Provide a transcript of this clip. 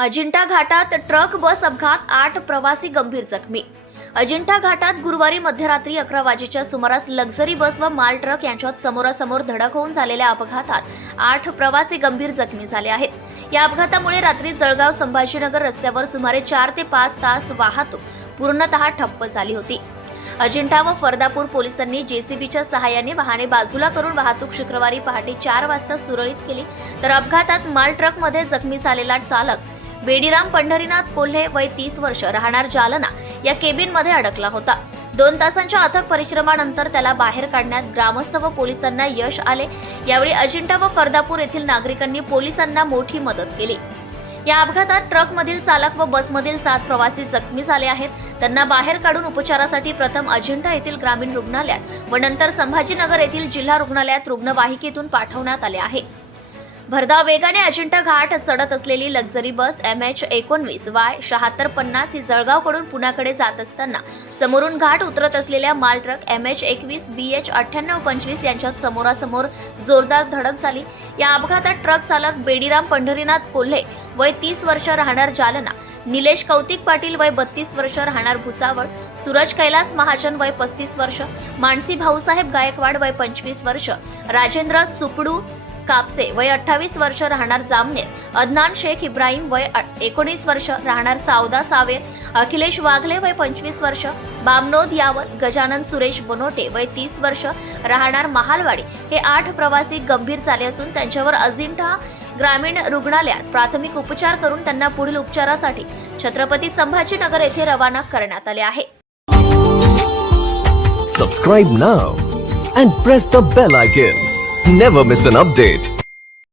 अजिंठा घाटात truck bus अपघात 8 प्रवासी गंभीर जखमी। अजिंठा घाटात गुरुवारी मध्यरात्री 11 वाजेच्या सुमारास लक्झरी बस व माल ट्रक यांच्यात समोरासमोर धडक होऊन झालेल्या अपघातात 8 प्रवासी गंभीर जखमी झाले आहेत। या अपघातामुळे रात्री जळगाव संभाजीनगर रस्त्यावर सुमारे 4 ते 5 तास वाहतूक पूर्णतः ठप्प झाली होती। अजिंठा व फरदापूर पोलिसांनी जेसीबीच्या सहाय्याने वाहने बाजूला करून वाहतूक शुक्रवारी पहाटे 4 वाजता सुरळीत केली, तर अपघातात माल ट्रकमध्ये जखमी झालेला चालक बेडीराम पंढरीनाथ कोल्हे वय 30 वर्ष राहणार जालना या केबिनमध्ये अडकला होता। 2 तासांच्या अथक परिश्रमानंतर त्याला बाहेर काढण्यात ग्रामस्थ व पोलिसांना यश आले। यावेळी अजिंठा व फरदापूर येथील नागरिकांनी पोलिसांना मोठी मदत केली। या अपघातात ट्रकमधील चालक व बसमधील 7 प्रवासी जखमी झाले आहेत। त्यांना बाहेर काढून उपचारासाठी प्रथम अजिंठा येथील ग्रामीण रुग्णालयात व नंतर संभाजीनगर येथील जिल्हा रुग्णालयात रुग्णवाहिकेतून पाठवण्यात आले आहे। भरधाव वेगाने अजिंठा घाट चढत असलेली लक्झरी बस MH19Y7650 ही जळगावकडून पुण्याकडे जात असताना समोरून घाट उतरत असलेल्या माल ट्रक MH21BH9825 यांच्यात समोरासमोर जोरदार धडक झाली। या अपघातात ट्रक चालक बेडीराम पंढरीनाथ कोल्हे वय 30 वर्ष राहणार जालना, निलेश कौतिक पाटील वय 32 वर्ष राहणार भुसावळ, सूरज कैलास महाजन वय 35 वर्ष, मानसी भाऊसाहेब गायकवाड वय 25 वर्ष, राजेंद्र सुपडू कापसे वय 28 वर्ष राहणार जामनेर, अदनान शेख इब्राहिम वय 19 वर्ष राहणार सावदा सावेर, अखिलेश वाघले वय 25 वर्ष, बामनोद यावल, गजानन सुरेश बनोटे वय 30 वर्ष राहणार महालवाडी हे 8 प्रवासी गंभीर झाले असून त्यांच्यावर अजिंठा ग्रामीण रुग्णालयात प्राथमिक उपचार करून त्यांना पुढील उपचारासाठी छत्रपती संभाजीनगर येथे रवाना करण्यात आले आहे। Subscribe now and press the bell icon. Never miss an update.